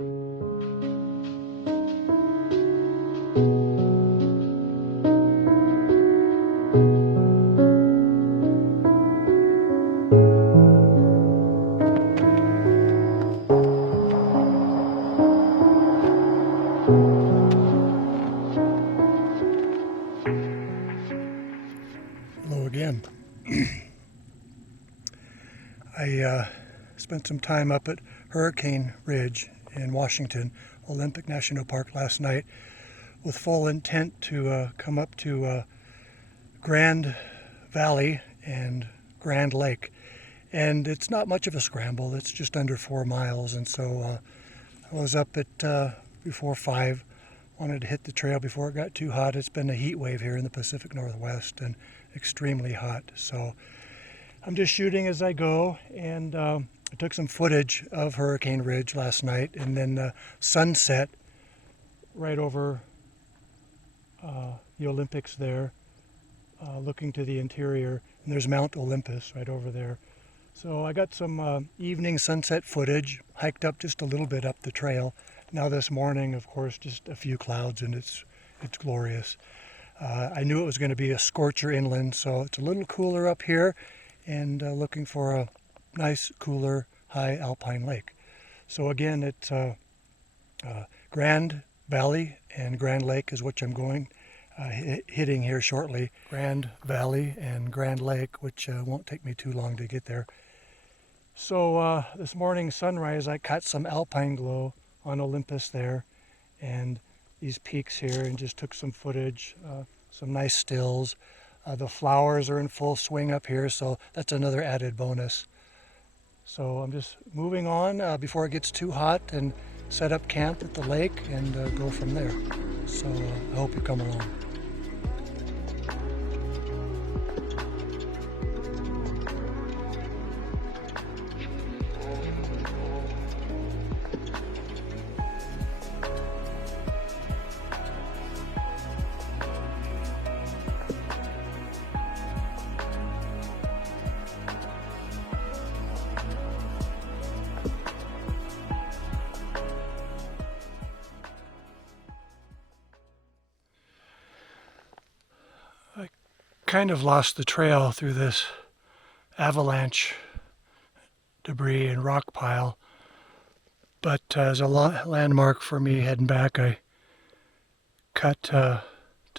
Hello again. I spent some time up at Hurricane Ridge in Washington, Olympic National Park last night with full intent to come up to Grand Valley and Grand Lake. And it's not much of a scramble, it's just under 4 miles, and so I was up at before 5. Wanted to hit the trail before it got too hot. It's been a heat wave here in the Pacific Northwest and extremely hot. So I'm just shooting as I go, and I took some footage of Hurricane Ridge last night, and then sunset right over the Olympics there, looking to the interior, and there's Mount Olympus right over there. So I got some evening sunset footage, hiked up just a little bit up the trail. Now this morning, of course, just a few clouds, and it's glorious. I knew it was going to be a scorcher inland, so it's a little cooler up here, and looking for a nice, cooler, high alpine lake. So again, it's Grand Valley and Grand Lake is which I'm going, hitting here shortly. Grand Valley and Grand Lake, which won't take me too long to get there. So this morning sunrise, I caught some alpine glow on Olympus there, and these peaks here, and just took some footage, some nice stills. The flowers are in full swing up here, so that's another added bonus. So I'm just moving on before it gets too hot, and set up camp at the lake and go from there. So I hope you come along. Kind of lost the trail through this avalanche debris and rock pile, but as a landmark for me heading back, I cut to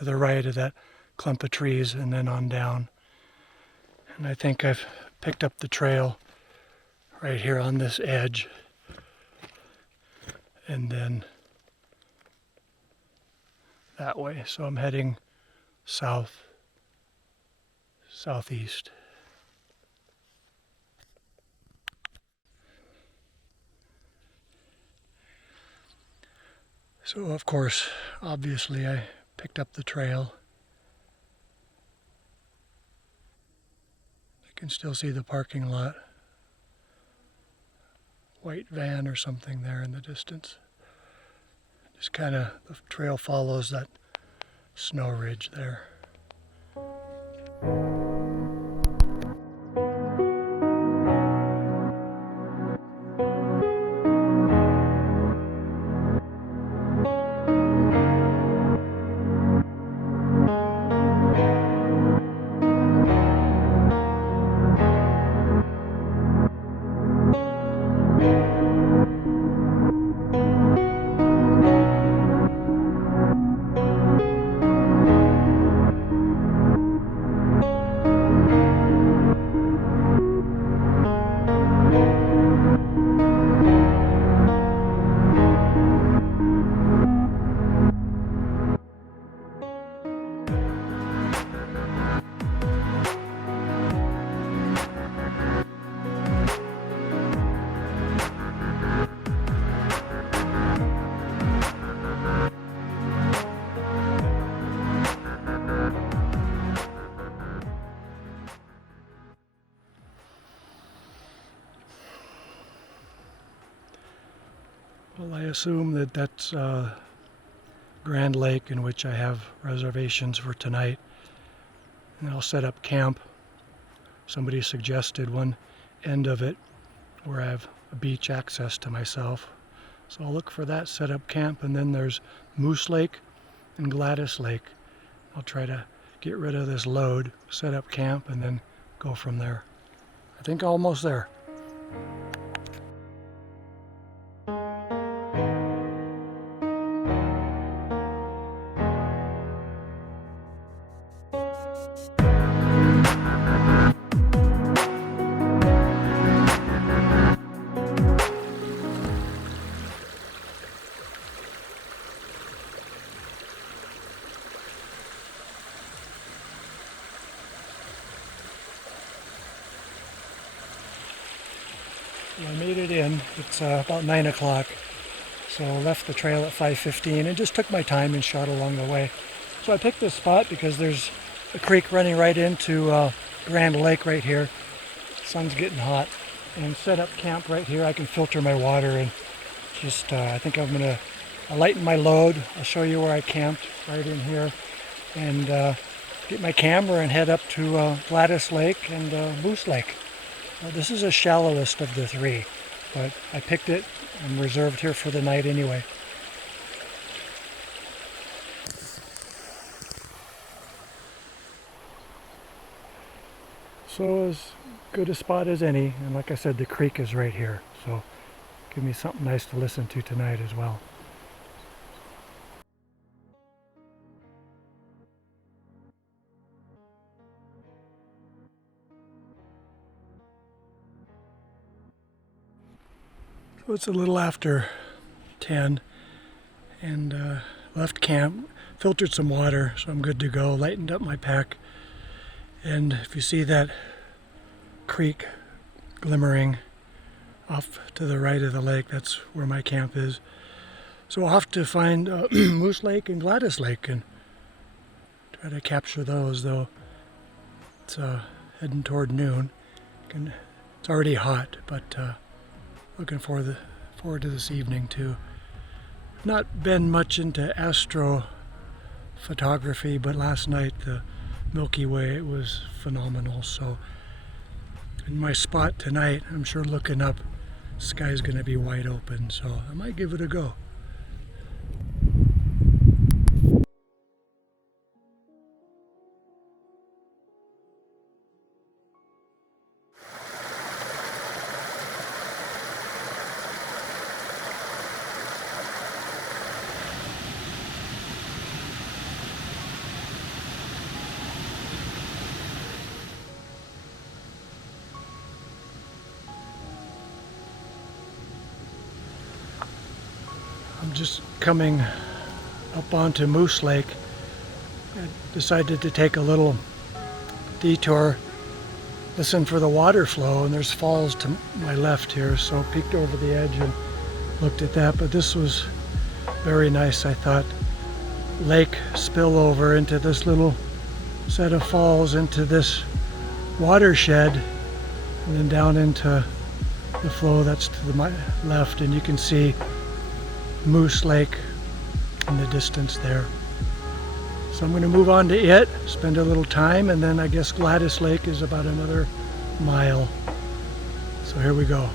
the right of that clump of trees and then on down, and I think I've picked up the trail right here on this edge, and then that way. So I'm heading southeast. So of course, obviously I picked up the trail. I can still see the parking lot. White van or something there in the distance. Just kind of, the trail follows that snow ridge there. Well, I assume that that's Grand Lake, in which I have reservations for tonight. And I'll set up camp. Somebody suggested one end of it where I have a beach access to myself So I'll look for that, set up camp, and then there's Moose Lake and Gladys Lake. I'll try to get rid of this load, set up camp, and then go from there. I think almost there. I made it in. It's about 9 o'clock, so I left the trail at 5:15 and just took my time and shot along the way. So I picked this spot because there's a creek running right into Grand Lake right here. Sun's getting hot, and set up camp right here. I can filter my water and just I think I'm gonna lighten my load. I'll show you where I camped right in here, and get my camera and head up to Gladys Lake and Moose Lake. This is the shallowest of the three, but I picked it. I'm reserved here for the night anyway. So as good a spot as any, and like I said, the creek is right here, so give me something nice to listen to tonight as well. So it's a little after 10, and left camp, filtered some water, so I'm good to go, lightened up my pack. And if you see that creek glimmering off to the right of the lake, that's where my camp is. So I'll have to find Moose Lake and Gladys Lake and try to capture those, though it's heading toward noon. It's already hot, but looking forward to this evening too. Not been much into astrophotography, but last night the Milky Way, it was phenomenal. So in my spot tonight, I'm sure looking up, sky's going to be wide open, so I might give it a go. I'm just coming up onto Moose Lake. I decided to take a little detour, listen for the water flow, and there's falls to my left here, so peeked over the edge and looked at that. But this was very nice, I thought. Lake spillover into this little set of falls, into this watershed, and then down into the flow that's to my left, and you can see Moose Lake in the distance there. So I'm going to move on to it, spend a little time, and then I guess Gladys Lake is about another mile. So here we go.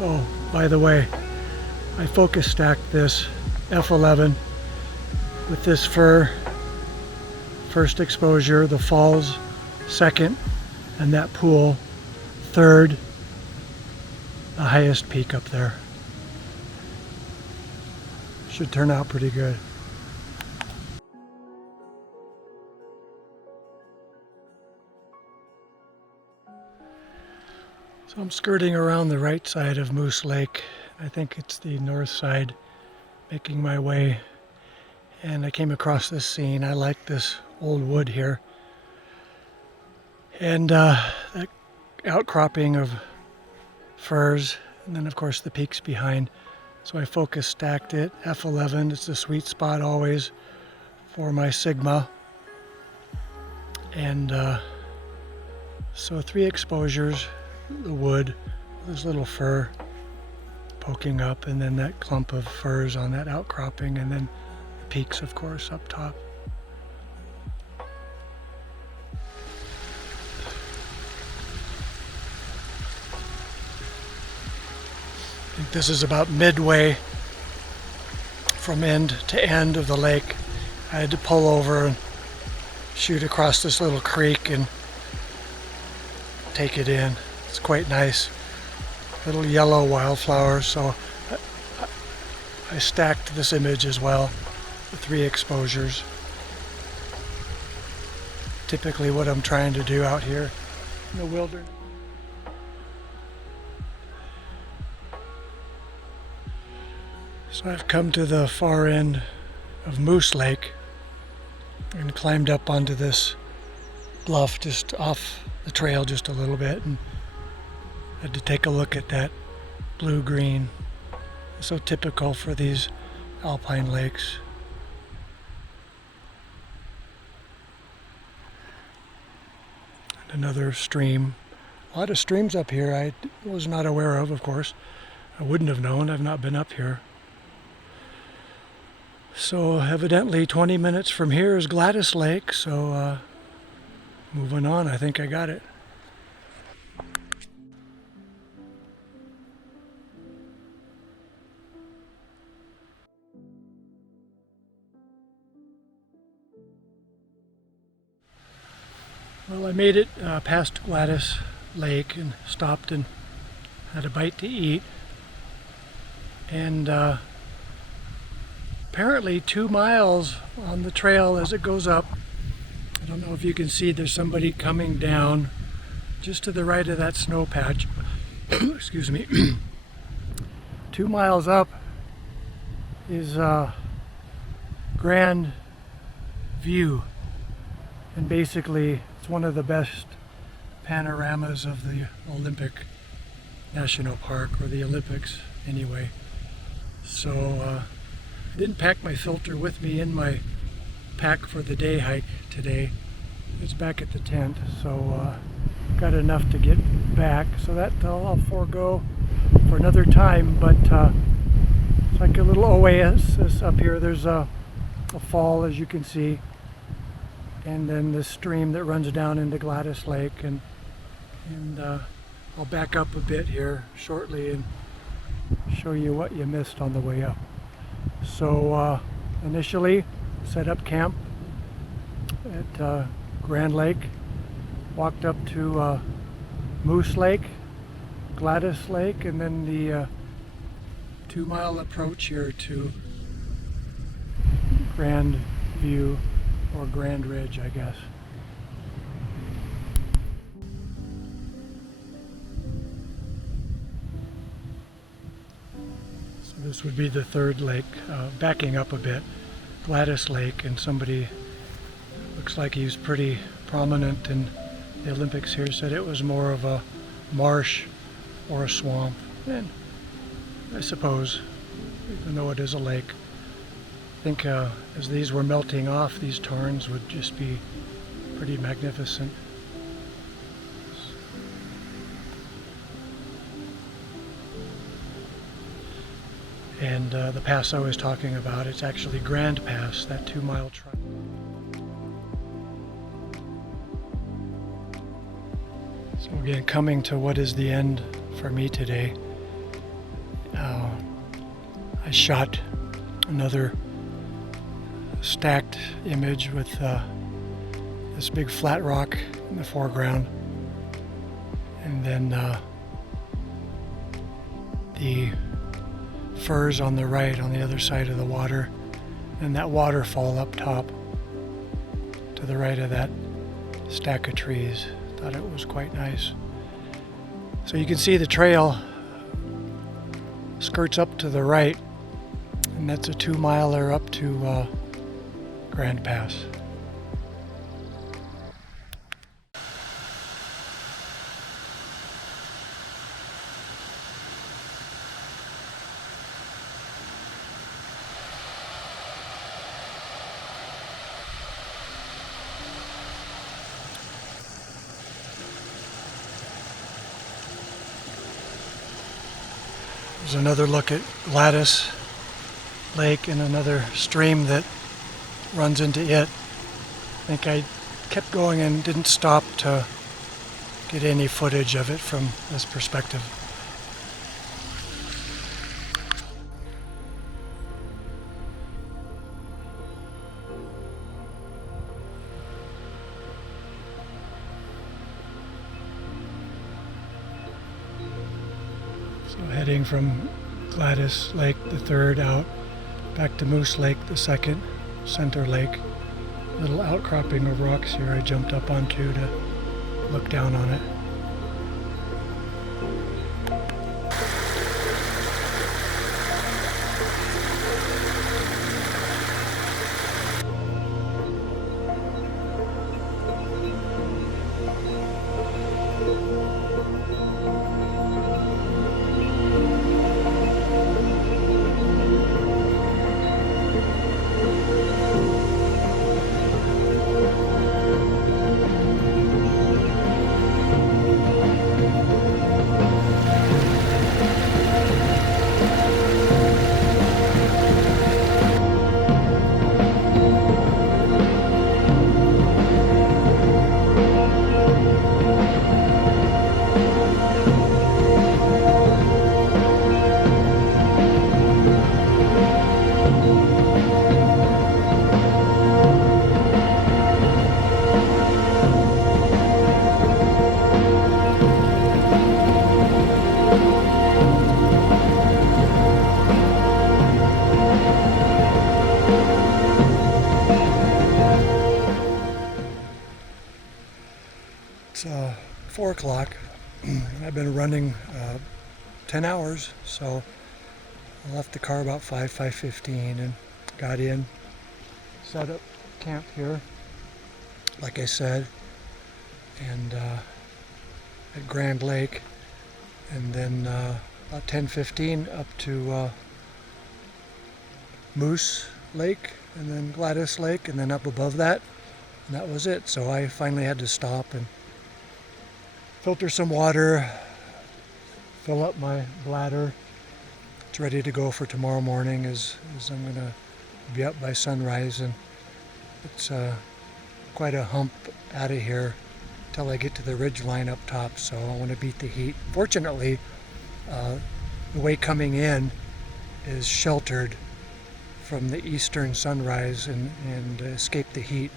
Oh, by the way, I focus stacked this F11 with this fir, first exposure, the falls second, and that pool third, the highest peak up there. Should turn out pretty good. So I'm skirting around the right side of Moose Lake. I think it's the north side, making my way, and I came across this scene. I like this old wood here, and that outcropping of firs, and then of course the peaks behind. So I focus stacked it, F11, it's the sweet spot always for my Sigma. And so 3 exposures, the wood, this little fir poking up, and then that clump of firs on that outcropping, and then the peaks, of course, up top. think this is about midway from end to end of the lake. I had to pull over and shoot across this little creek and take it in. It's quite nice. Little yellow wildflowers, so I stacked this image as well, the 3 exposures. Typically what I'm trying to do out here in the wilderness. So I've come to the far end of Moose Lake and climbed up onto this bluff just off the trail just a little bit, and had to take a look at that blue-green. It's so typical for these alpine lakes. And another stream. A lot of streams up here I was not aware of course. I wouldn't have known. I've not been up here. So evidently 20 minutes from here is Gladys Lake, so moving on, I think I got it. Well, I made it past Gladys Lake and stopped and had a bite to eat. And apparently 2 miles on the trail as it goes up. I don't know if you can see, there's somebody coming down just to the right of that snow patch. Excuse me. 2 miles up is Grand View, and basically it's one of the best panoramas of the Olympic National Park, or the Olympics anyway. So I didn't pack my filter with me in my pack for the day hike today. It's back at the tent, so got enough to get back, so that I'll forego for another time. But it's like a little oasis up here. There's a fall, as you can see, and then this stream that runs down into Gladys Lake, and I'll back up a bit here shortly and show you what you missed on the way up. So initially set up camp at Grand Lake, walked up to Moose Lake, Gladys Lake, and then the 2 mile approach here to Grand View, or Grand Ridge, I guess. So this would be the third lake, backing up a bit, Gladys Lake, and somebody, looks like he's pretty prominent in the Olympics here, said it was more of a marsh or a swamp. And I suppose, even though it is a lake, I think as these were melting off, these tarns would just be pretty magnificent. And the pass I was talking about, it's actually Grand Pass, that 2 mile trail. So again, coming to what is the end for me today. I shot another stacked image with this big flat rock in the foreground, and then the firs on the right on the other side of the water, and that waterfall up top to the right of that stack of trees. Thought it was quite nice. So you can see the trail skirts up to the right, and that's a 2 miler up to Grand Pass. There's another look at Gladys Lake and another stream that runs into it. I think I kept going and didn't stop to get any footage of it from this perspective. So heading from Gladys Lake, the third, out back to Moose Lake, the second, Center Lake. Little outcropping of rocks here I jumped up onto to look down on it. It's 4 o'clock. I've been running 10 hours, so I left the car about 5:15 and got in, set up camp here, like I said, and at Grand Lake, and then about 10:15 up to Moose Lake, and then Gladys Lake, and then up above that, and that was it. So I finally had to stop and filter some water, fill up my bladder. It's ready to go for tomorrow morning, as I'm going to be up by sunrise, and it's quite a hump out of here till I get to the ridge line up top, so I want to beat the heat. Fortunately, the way coming in is sheltered from the eastern sunrise and escape the heat,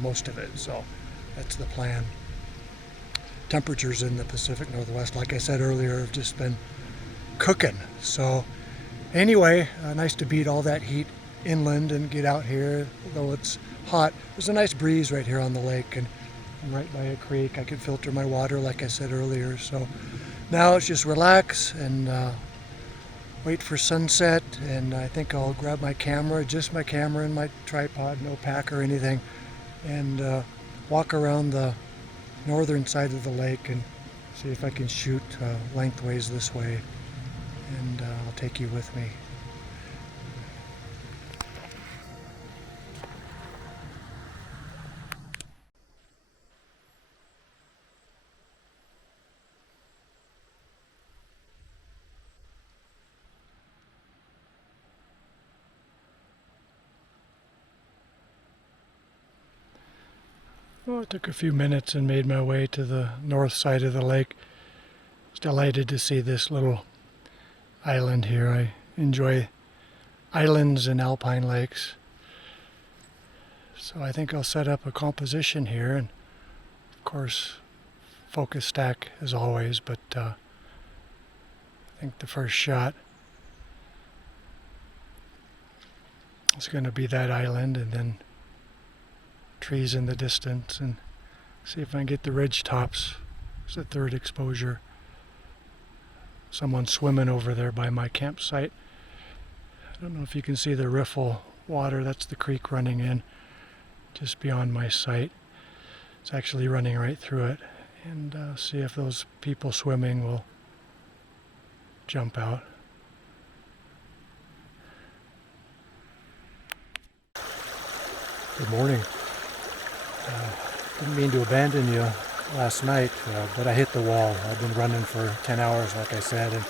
most of it, so that's the plan. Temperatures in the Pacific Northwest, like I said earlier, have just been cooking. So anyway, nice to beat all that heat inland and get out here, though it's hot. There's a nice breeze right here on the lake, and I'm right by a creek. I could filter my water, like I said earlier. So now it's just relax and wait for sunset, and I think I'll grab my camera, just my camera and my tripod, no pack or anything, and walk around the northern side of the lake and see if I can shoot lengthways this way, and I'll take you with me. Well, it took a few minutes and made my way to the north side of the lake. I was delighted to see this little island here. I enjoy islands and alpine lakes. So I think I'll set up a composition here, and of course focus stack as always, but I think the first shot is going to be that island, and then trees in the distance, and see if I can get the ridge tops. It's the third exposure. Someone swimming over there by my campsite. I don't know if you can see the riffle water. That's the creek running in just beyond my site. It's actually running right through it, and see if those people swimming will jump out. Good morning. Didn't mean to abandon you last night, but I hit the wall. I've been running for 10 hours, like I said, and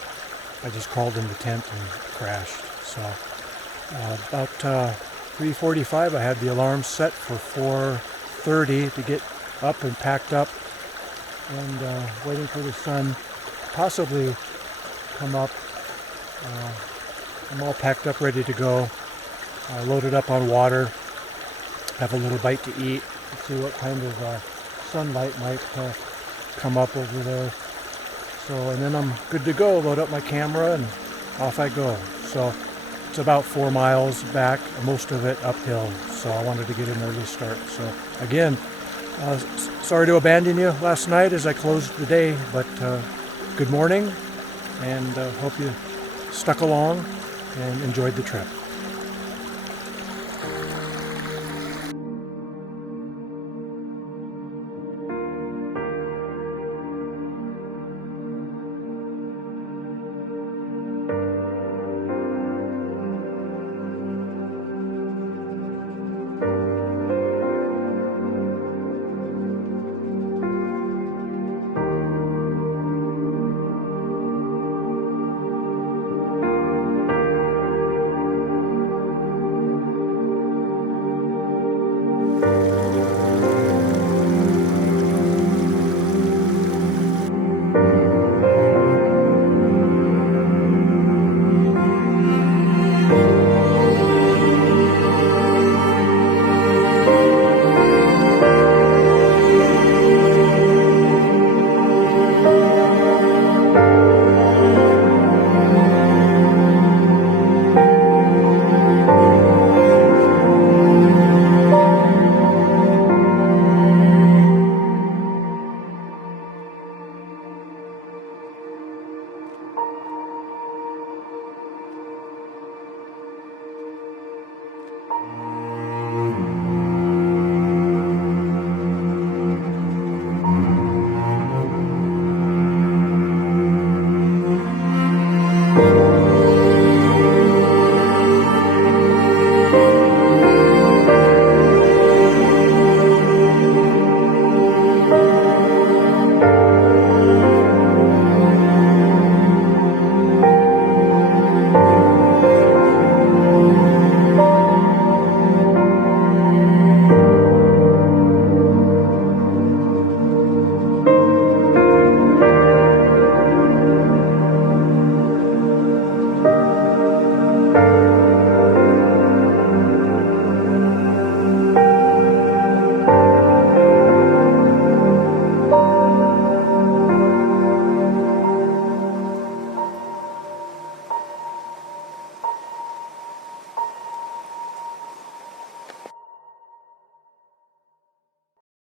I just crawled in the tent and crashed. So about 3:45, I had the alarm set for 4:30 to get up and packed up, and waiting for the sun possibly come up. I'm all packed up, ready to go. Loaded up on water. Have a little bite to eat. See what kind of sunlight might come up over there. So, and then I'm good to go, load up my camera and off I go. So it's about 4 miles back, most of it uphill. So I wanted to get an early start. So again, sorry to abandon you last night as I closed the day, but good morning, and hope you stuck along and enjoyed the trip.